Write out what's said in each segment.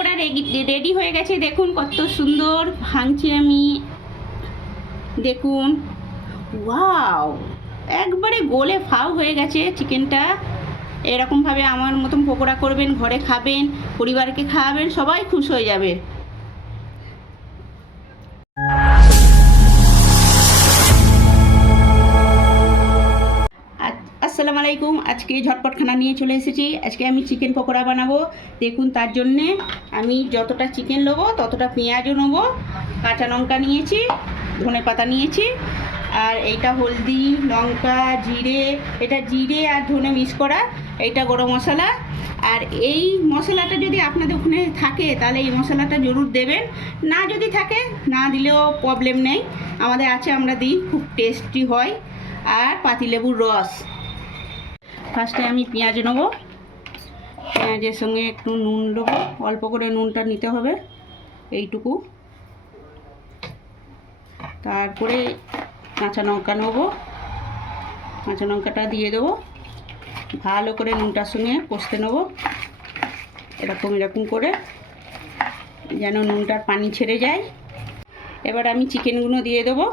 Pakora ready হয়ে গেছে। দেখুন কত সুন্দর ভাঙছি আমি, দেখুন ওয়াও, একবারে গলে ফাও হয়ে গেছে চিকেনটা। এরকমভাবে আমার মতন পকোড়া করবেন, ঘরে খাবেন, পরিবারকে খাওয়াবেন, সবাই খুশ হয়ে যাবে। আসসালামু আলাইকুম। আজকে ঝটপট খানা নিয়ে চলে এসেছি। আজকে আমি চিকেন পকোড়া বানাবো। দেখুন তার জন্যে আমি যতটা চিকেন নেবো ততটা পেঁয়াজও নেবো, কাঁচা লঙ্কা নিয়েছি, ধনে পাতা নিয়েছি, আর এইটা হলদি, লঙ্কা, জিরে, এটা জিরে আর ধনে মিক্স করা, এইটা গরম মশলা। আর এই মশলাটা যদি আপনাদের ওখানে থাকে তাহলে এই মশলাটা জরুর দেবেন, না যদি থাকে না দিলেও প্রবলেম নেই, আমাদের আছে, আমরা দিই, খুব টেস্টি হয়। আর পাতিলেবুর রস। ফার্স্টে আমি পেঁয়াজ নেবো, পেঁয়াজের সঙ্গে একটু নুন দেবো, অল্প করে নুনটা নিতে হবে, এইটুকু। তারপরে কাঁচা লঙ্কা নেবো, কাঁচা লঙ্কাটা দিয়ে দেবো, ভালো করে নুনটার সঙ্গে কষতে নেবো, এরকম করে যেন নুনটার পানি ছেড়ে যায়। এবার আমি চিকেনগুলো দিয়ে দেবো।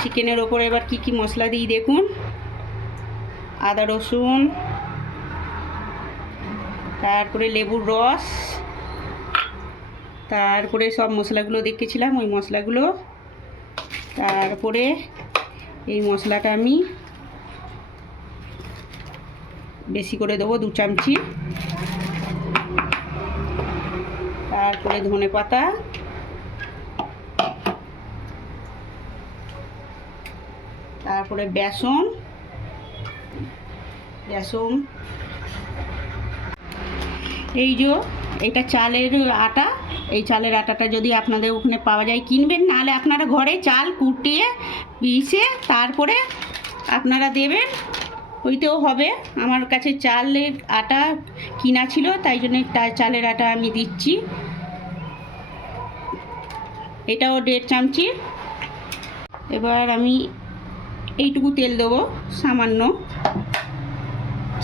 চিকেনের ওপরে এবার কি মশলা দিই দেখুন, আদা রসুন, তারপরে লেবুর রস, তারপরে সব মশলাগুলো দেখেছিলাম ওই মশলাগুলো, তারপরে এই মশলাটা আমি বেশি করে দেবো, 2 চামচি, তারপরে ধনে পাতা, তারপরে বেসন, এই যে এটা চালের আটা, এই চালের আটাটা যদি আপনাদের ওখানে পাওয়া যায় কিনবেন, নাহলে আপনারা ঘরে চাল কুটিয়ে পিষে তারপরে আপনারা দেবেন, ওইতেও হবে। আমার কাছে চালের আটা কিনা ছিল, তাই জন্য চালের আটা আমি দিচ্ছি। এটাও 1.5 চামচি। এবার আমি এইটুকু তেল দেবো সামান্য।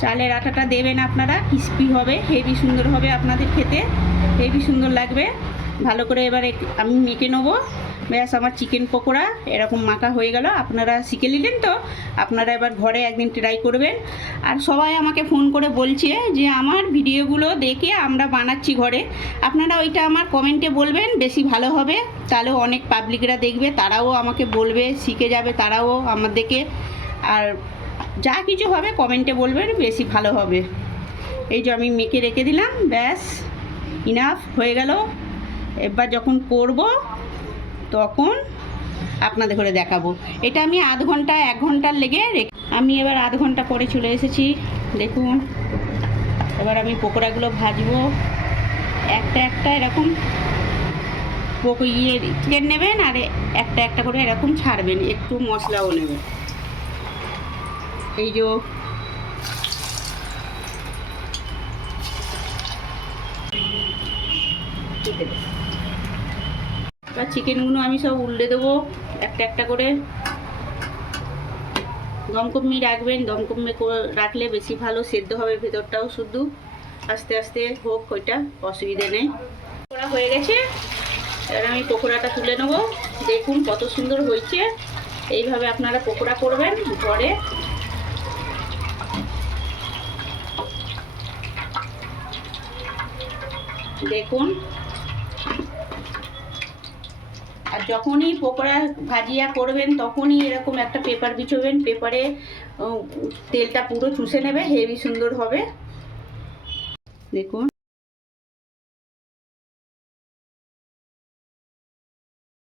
চালের আটাটা দেবেন আপনারা, ক্রিস্পি হবে, হেভি সুন্দর হবে, আপনাদের খেতে হেভি সুন্দর লাগবে। ভালো করে এবার আমি মেখে নেবো। ব্যাস, আমার চিকেন পকোড়া এরকম মাখা হয়ে গেল। আপনারা শিখে নিলেন তো, আপনারা এবার ঘরে একদিন ট্রাই করবেন। আর সবাই আমাকে ফোন করে বলছে যে আমার ভিডিওগুলো দেখে আমরা বানাচ্ছি ঘরে, আপনারা ওইটা আমার কমেন্টে বলবেন, বেশি ভালো হবে। তাহলেও অনেক পাবলিকরা দেখবে, তারাও আমাকে বলবে, শিখে যাবে তারাও আমার দেখে। আর যা কিছু হবে কমেন্টে বলবেন, বেশি ভালো হবে। এই যে আমি মেখে রেখে দিলাম, ব্যাস ইনাফ হয়ে গেল। এবার যখন করব তখন আপনাদের করে দেখাবো। এটা আমি আধ ঘন্টা 1 ঘন্টার লেগে আমি এবার আধ ঘন্টা পরে চলে এসেছি। দেখুন এবার আমি পকোড়াগুলো ভাজবো, একটা এরকম চিকেন নেবেন আর একটা করে এরকম ছাড়বেন, একটু মশলাও নেবেন। এই যে এবার চিকেনগুলো আমি সব উল্টে দেবো একটা করে। দমকম্মি রাখবেন, দমকম্মি রাখলে বেশি ভালো সেদ্ধ হবে, ভেতরটাও শুদ্ধ। আস্তে আস্তে হোক, ওইটা অসুবিধে নেই। পকোড়া হয়ে গেছে, এবার আমি পকোড়াটা তুলে নেবো। দেখুন কত সুন্দর হয়েছে। এইভাবে আপনারা পকোড়া করবেন ঘরে। দেখুন, আর যখনই পকোড়া ভাজিয়া করবেন তখনই এরকম একটা পেপার বিছোবেন, পেপারে তেলটা পুরো চুষে নেবে, হেভি সুন্দর হবে। দেখুন